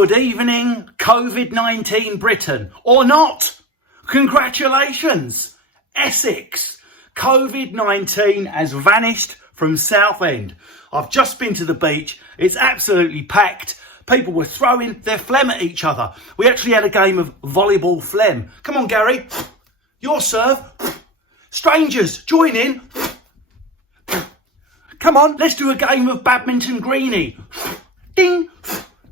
Good evening, COVID-19 Britain, or not. Congratulations, Essex. COVID-19 has vanished from Southend. I've just been to the beach. It's absolutely packed. People were throwing their phlegm at each other. We actually had a game of volleyball phlegm. Come on, Gary. Your serve. Strangers, join in. Come on, let's do a game of badminton greenie. Ding,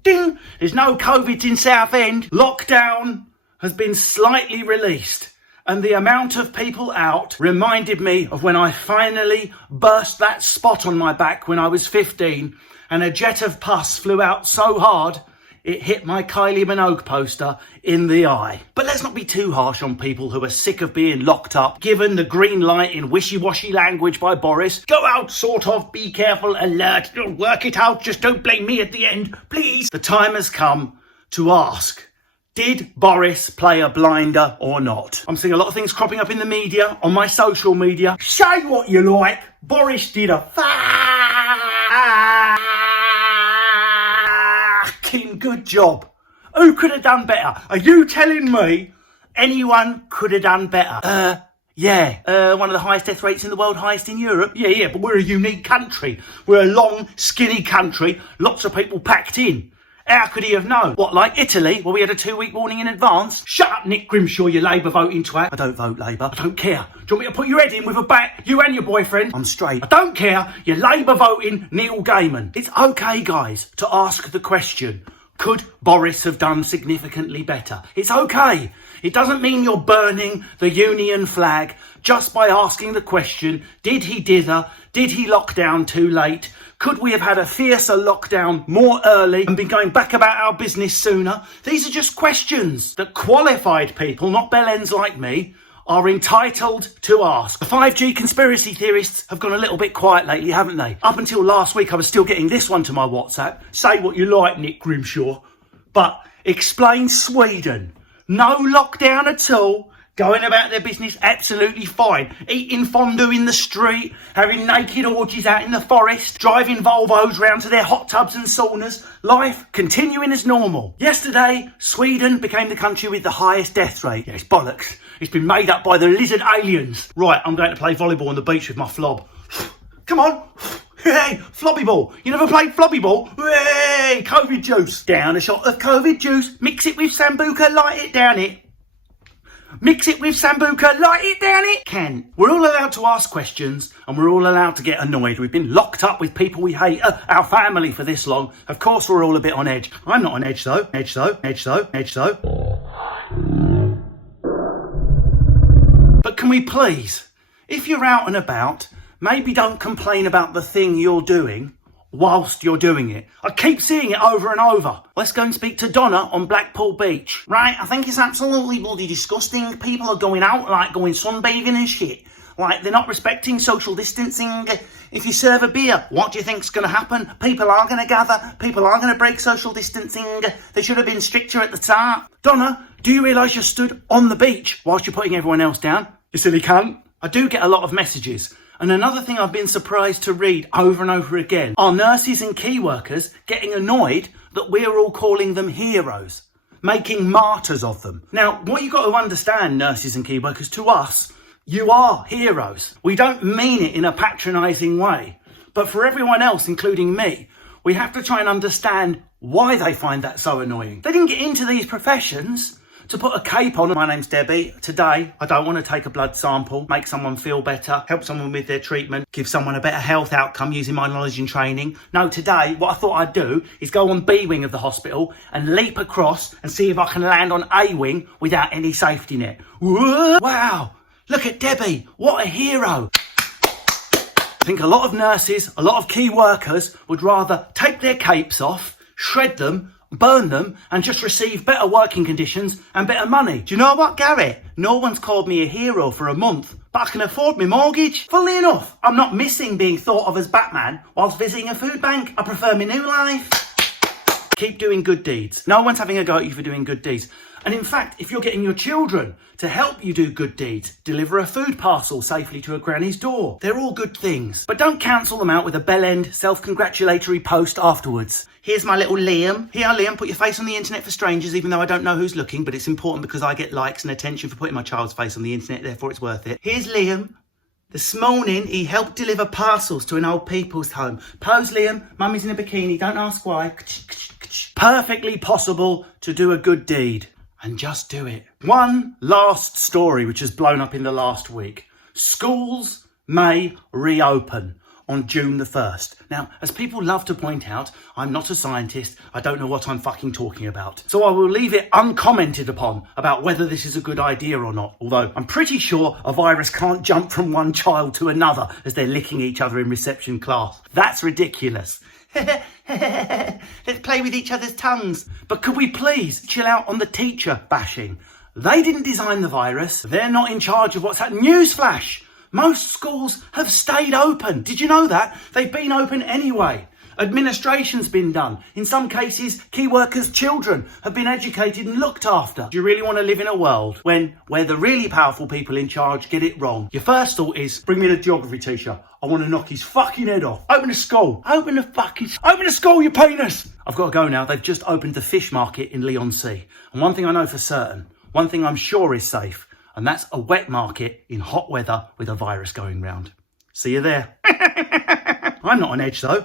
ding. There's no COVID in Southend. Lockdown has been slightly released. And the amount of people out reminded me of when I finally burst that spot on my back when I was 15 and a jet of pus flew out so hard it hit my Kylie Minogue poster in the eye. But let's not be too harsh on people who are sick of being locked up, given the green light in wishy-washy language by Boris. Go out, sort of, be careful, alert, work it out, just don't blame me at the end, please. The time has come to ask, did Boris play a blinder or not? I'm seeing a lot of things cropping up in the media, on my social media. Say what you like, Boris did a fucking good job. Who could have done better? Are you telling me anyone could have done better? Yeah, one of the highest death rates in the world, highest in Europe. Yeah, but we're a unique country. We're a long, skinny country, lots of people packed in. How could he have known? What, like Italy, where we had a 2-week warning in advance? Shut up, Nick Grimshaw, you Labour voting twat. I don't vote Labour. I don't care. Do you want me to put your head in with a bat? You and your boyfriend? I'm straight. I don't care. You're Labour voting Neil Gaiman. It's okay, guys, to ask the question, could Boris have done significantly better? It's okay. It doesn't mean you're burning the Union flag just by asking the question, did he dither? Did he lock down too late? Could we have had a fiercer lockdown more early and been going back about our business sooner? These are just questions that qualified people, not bellends like me, are entitled to ask. The 5G conspiracy theorists have gone a little bit quiet lately, haven't they? Up until last week, I was still getting this one to my WhatsApp. Say what you like, Nick Grimshaw, but explain Sweden. No lockdown at all. Going about their business absolutely fine. Eating fondue in the street, having naked orgies out in the forest, driving Volvos round to their hot tubs and saunas. Life continuing as normal. Yesterday, Sweden became the country with the highest death rate. Yeah, it's bollocks. It's been made up by the lizard aliens. Right, I'm going to play volleyball on the beach with my flob. Come on. Hey, flobby ball. You never played flobby ball? Hey, COVID juice. Down a shot of COVID juice. Mix it with Sambuca, light it down it. Mix it with Sambuca, light it down it. Ken, we're all allowed to ask questions and we're all allowed to get annoyed. We've been locked up with people we hate, our family for this long. Of course we're all a bit on edge. I'm not on edge though. Edge though. But can we please, if you're out and about, maybe don't complain about the thing you're doing whilst you're doing it. I keep seeing it over and over. Let's go and speak to Donna on Blackpool Beach. Right, I think it's absolutely bloody disgusting. People are going out, like going sunbathing and shit. Like, they're not respecting social distancing. If you serve a beer, what do you think's going to happen? People are going to gather. People are going to break social distancing. They should have been stricter at the start. Donna, do you realise you're stood on the beach whilst you're putting everyone else down? You silly cunt. I do get a lot of messages. And another thing I've been surprised to read over and over again are nurses and key workers getting annoyed that we're all calling them heroes, making martyrs of them. Now, what you've got to understand, nurses and key workers, to us, you are heroes. We don't mean it in a patronising way. But for everyone else, including me, we have to try and understand why they find that so annoying. They didn't get into these professions to put a cape on. My name's Debbie. Today, I don't want to take a blood sample, make someone feel better, help someone with their treatment, give someone a better health outcome using my knowledge and training. No, today, what I thought I'd do is go on B wing of the hospital and leap across and see if I can land on A wing without any safety net. Whoa! Wow, look at Debbie. What a hero. I think a lot of nurses, a lot of key workers would rather take their capes off, shred them, burn them and just receive better working conditions and better money. Do you know what, Gary? No one's called me a hero for a month, but I can afford my mortgage. Funnily enough, I'm not missing being thought of as Batman whilst visiting a food bank. I prefer my new life. Keep doing good deeds. No one's having a go at you for doing good deeds. And in fact, if you're getting your children to help you do good deeds, deliver a food parcel safely to a granny's door, they're all good things. But don't cancel them out with a bell-end, self-congratulatory post afterwards. Here's my little Liam. Here, Liam, put your face on the internet for strangers, even though I don't know who's looking, but it's important because I get likes and attention for putting my child's face on the internet, therefore it's worth it. Here's Liam. This morning, he helped deliver parcels to an old people's home. Pose, Liam. Mummy's in a bikini. Don't ask why. Perfectly possible to do a good deed. And just do it. One last story which has blown up in the last week. Schools may reopen on June the 1st. Now, as people love to point out, I'm not a scientist. I don't know what I'm fucking talking about. So I will leave it uncommented upon about whether this is a good idea or not. Although I'm pretty sure a virus can't jump from one child to another as they're licking each other in reception class. That's ridiculous. Let's play with each other's tongues. But could we please chill out on the teacher bashing? They didn't design the virus. They're not in charge of what's happening. Newsflash! Most schools have stayed open. Did you know that? They've been open anyway. Administration's been done. In some cases, key workers' children have been educated and looked after. Do you really want to live in a world where the really powerful people in charge get it wrong? Your first thought is, bring me the geography teacher. I want to knock his fucking head off. Open a school. Open a school, you penis. I've got to go now. They've just opened the fish market in Leigh-on-Sea. And one thing I know for certain, one thing I'm sure is safe, and that's a wet market in hot weather with a virus going round. See you there. I'm not on edge though.